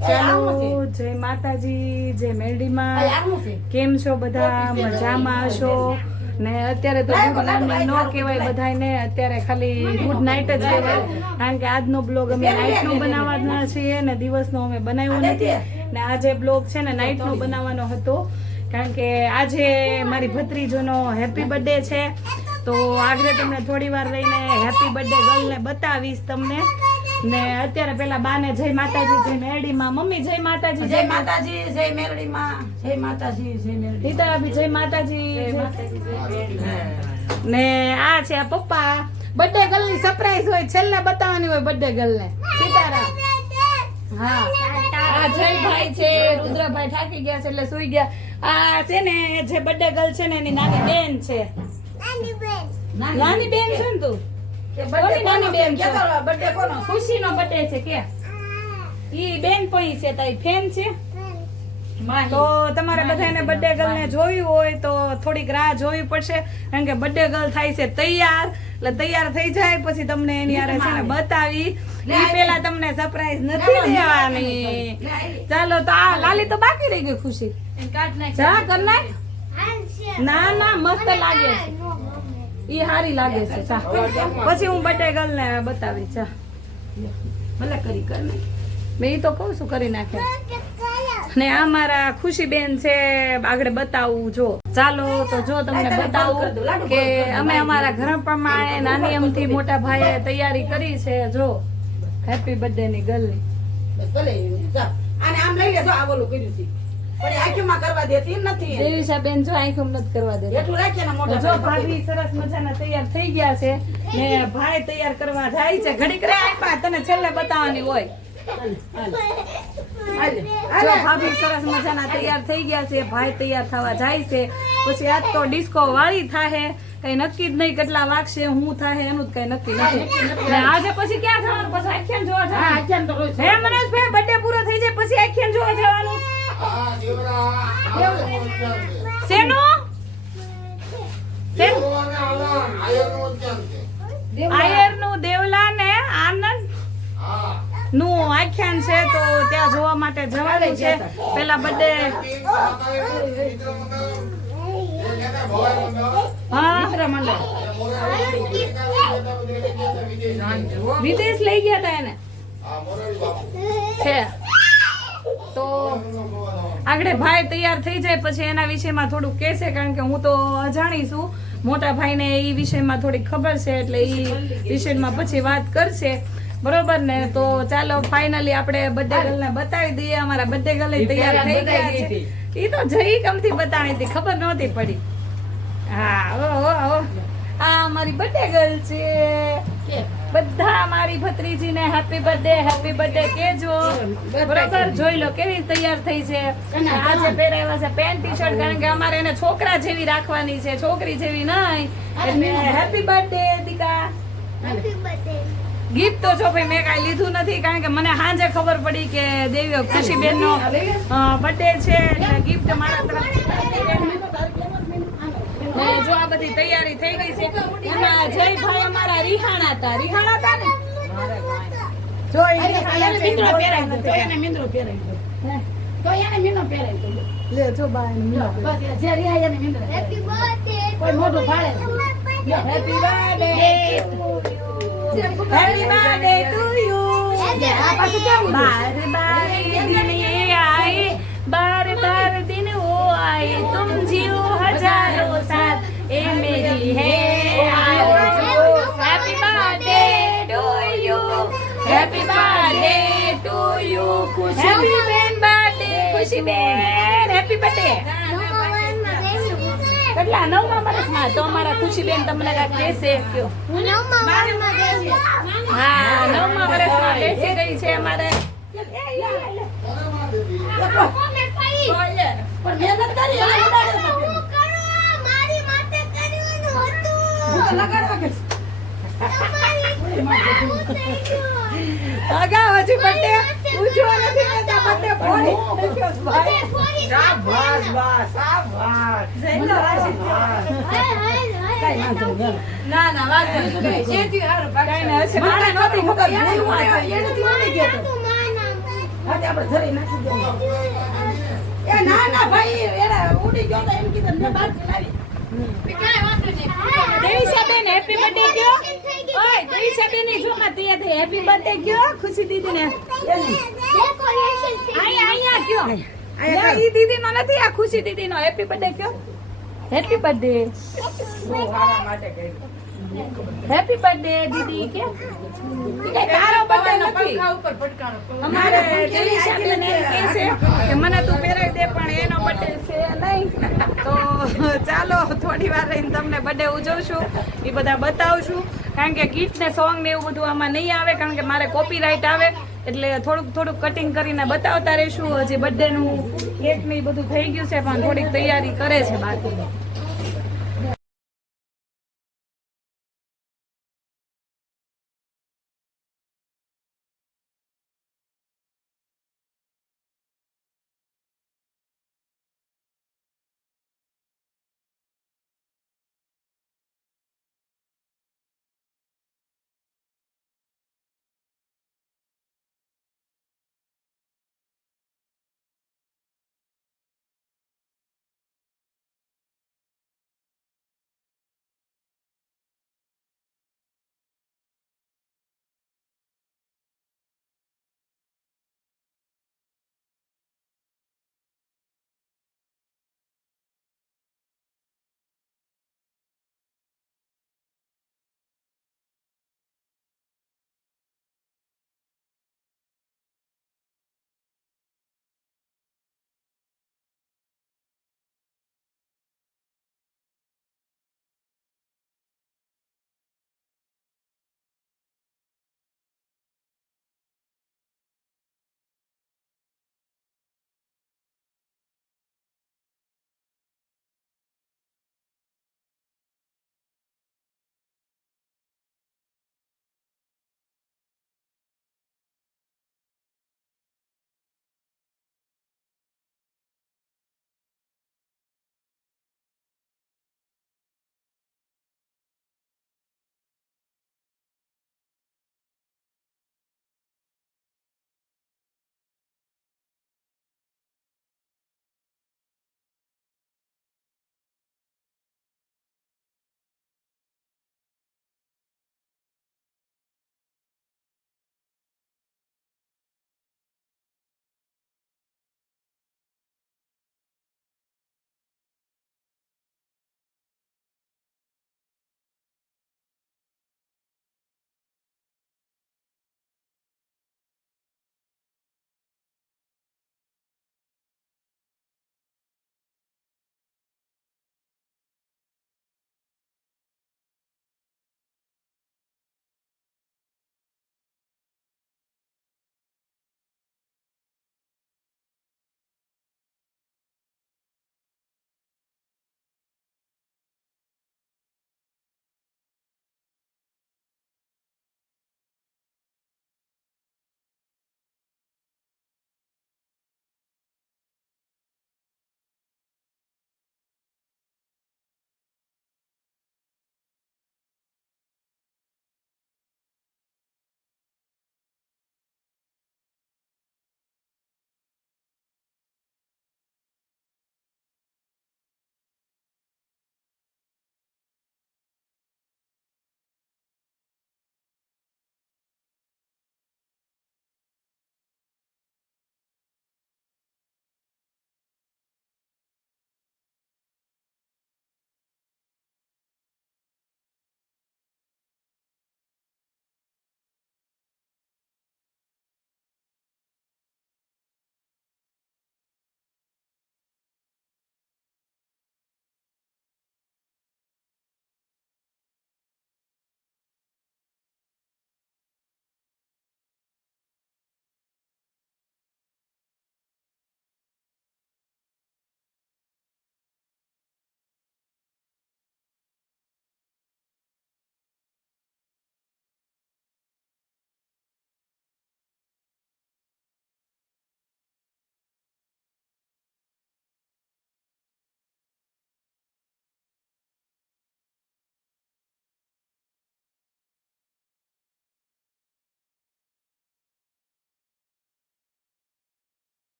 ચાલો જય માતાજી, જય મેરડીમાં. કેમ છો બધા? મજામાં હશો ને? અત્યારે તો ગુડ મોર્નિંગ નો કહેવાય બધાને, અત્યારે ખાલી ગુડ નાઇટ જ કહેવાય. કારણ કે આજનો બ્લોગ અમે નાઇટનો બનાવવાના છીએ ને દિવસનો અમે બનાવ્યો નથી. ને આજે બ્લોગ છે ને નાઇટનો બનાવવાનો હતો, કારણ કે આજે મારી ભત્રીજોનો હેપી બર્થડે છે. તો આગળ તમને થોડી વાર રહીને હેપી બર્થડે ગર્લને બતાવીશ તમને. ને અત્યારે પેલા બાને જય માતાજી, જય મેરડીમાં. મમ્મી જય માતાજી, જય માતાજી, જય મેરડીમાં. જય માતાજી, જય મેરડી. સીતારામ જય માતાજી, ને આ છે આ પપ્પા. બર્થડે ગર્લ ની સરપ્રાઈઝ હોય, છેલ્લે બતાવવાની હોય બર્થડે ગર્લ ને. સીતારામ. હા, આ જય ભાઈ છે. રુદ્રભાઈ થાકી ગયા છે એટલે સુઈ ગયા. આ છે ને જે બર્થડે ગર્લ છે ને એની નાની બેન છે. નાની બેન છે ને તું? ખુશી નો બર્થડે છે કે ઈ બેન પણ છે, તારી ફેન છે. તો તમારે બધાને બર્થડે ગર્લ ને જોયું હોય તો થોડીક રાહ જોવી પડશે, કારણ કે બર્થડે ગર્લ થાય છે તૈયાર. એટલે તૈયાર થઈ જાય પછી તમને એની હારે છે ને બતાવી. ઈ પેલા તમને સરપ્રાઈઝ નથી દેવાની. ચાલો તો આ લાલી તો બાકી રહી ગઈ. ખુશી જા કર નાખ. ના ના મસ્ત લાગે છે, ઈ હારી લાગે છે. પછી હું બર્થડે ગર્લ ને બતાવી. ચા ભલે કરી કર ને, મેં ઈ તો કહું છું કરી નાખે. ને આ મારા ખુશી બેન છે, આગળ બતાવું. જો ચાલો તો જો તમને બતાવું કે અમે અમારા ઘર પ્રમાણે નાની અમથી મોટા ભાઈએ તૈયારી કરી છે. જો હેપી બર્થડે ની ગર્લ ની. આને આમ લઈ લેજો. આ બોલું કર્યું છે પણ આંખમાં કરવા દેતી નથી. દેવીશા બેન જો આંખમાં નથી કરવા દેતી. એટલું રાખે ને મોટા. જો ભાભી સરસ મજાના તૈયાર થઈ ગયા છે ને ભાઈ તૈયાર કરવા જાય છે. ઘડીક રે આપ્યા તને છેલ્લે બતાવવાની હોય. જો ભાભી સરસ મજાના તૈયાર થઈ ગયા છે, ભાઈ તૈયાર થવા જાય છે. પછી આજ તો ડિસ્કો વાળી થાહે, કઈ નક્કી જ નહીં કેટલા વાગશે, હું થાહે એનું જ કઈ નક્કી નથી. ને આજે પછી ક્યાં જવાનું? પછી આખ્યાન જોવા જવાનું. હે મનોજભાઈ, બર્થડે પૂરો થઈ જાય પછી આખ્યાન જોવા જવાનું. આયર નું દેવલા ને આનંદ નું આખ્યાન છે, તો ત્યાં જોવા માટે જવાનું છે. પેલા બર્થડે વિદેશ લઈ ગયા હતા એને છે. તો આગળ ભાઈ તૈયાર થઈ જાય પછી એના વિષયમાં થોડુંક કહેશે, કારણ કે હું તો અજાણી છું. મોટા ભાઈને એ વિષયમાં થોડી ખબર છે એટલે એ વિષયમાં પછી વાત કરશે. બરોબર ને? તો ચાલો ફાઇનલી આપણે બર્થડે ગર્લ ને બતાવી દઈએ. અમારા બર્થડે ગર્લ તૈયાર થઈ ગયા છે. એ તો જઈ કમથી બતાવી હતી, ખબર નહોતી પડી. હા, આ અમારી બર્થડે ગર્લ છે. બધા મારી ભત્રીજીને હેપી બર્થડે કેજો. બરોબર? જોઈ લો કેવી તૈયાર થઈ છે. આજે પહેરાવ્યા છે પેન્ટ ટી શર્ટ, કારણ કે અમારે એને છોકરા જેવી રાખવાની છે, છોકરી જેવી નહીં. એટલે હેપી બર્થડે દીકા. ગિફ્ટ તો જો ભાઈ મેં કાંઈ લીધું નથી, કારણ કે મને સાંજે ખબર પડી કે દેવી ખુશીબેન નો બર્થડે છે એટલે ગિફ્ટ મારા તરફથી. જો આ બધી તૈયારી થઈ ગઈ છે. એમાં જયભાઈ અમારા રિહાણા હતા ને જો મિંદ્રો પહેરાવી તો એને મિંદ્રો પહેરાવી તો એને મિંદ્રો પહેરાવી લે જો બા મિંદ્રો બસ જે રિયા એને મિંદ્રો. હેપી બર્થડે કોઈ મોટું ફાળે. Happy birthday to you. બાર दिन ये आए, बार बार दिन वो आए, तुम जियो हजारों साथ, ए मेरी है आरज़ू. Happy birthday to you, happy birthday to you. Khushi ben birthday, Khushi ben happy birthday. કેટલા 9મા વર્ષમાં? તો અમારા ખુશીબેન તમને કાંઈક કહેશે કયો? હા, 9મા વર્ષમાં બેસી ગઈ છે અમારે. અગાઉ હજી બર્થડે ઉજવો નથી કરતા, બર્થડે ફોડી. શાબાશ બસ, શાબાશ. ના ના વાત નહીં. કઈ ના હશે. મને નહોતી ખબર. હા તે આપણે જરી નાખી દઈએ. એ ના ના ભાઈ એને ઉડી ગયો તો એમ કીધું મેં બહાર લાવી. દેવીસાબેન હેપી બર્થડે કયો. ઓય દેવીસાબેન ની જો માં તૈયાર થઈ હેપી બર્થડે કયો ખુશી દીદી ને. અહીંયા કયો. ના, ઈ દીદી નો નથી આ ખુશી દીદી નો હેપી બર્થડે કયો. Happy birthday. બહુ મારા માટે કર્યું. હેપી બર્થડે દીદી કે તારો બર્થડે નથી અમારે દેવીસાબેન એમ કહે છે કે મને તું પહેરાવી દે પણ એનો બર્થડે છે નહીં તો ચાલો થોડી વાર રહીને તમને બર્થડે ઉજવશું એ બધા બતાવશું કારણ કે ગીત ને સોંગ ને એવું બધું આમાં નહીં આવે કારણ કે મારે કોપીરાઇટ આવે એટલે થોડુંક કટિંગ કરીને બતાવતા રહીશું હજી બર્થડે નું કેક ને એ બધું થઈ ગયું છે પણ થોડીક તૈયારી કરે છે બાકી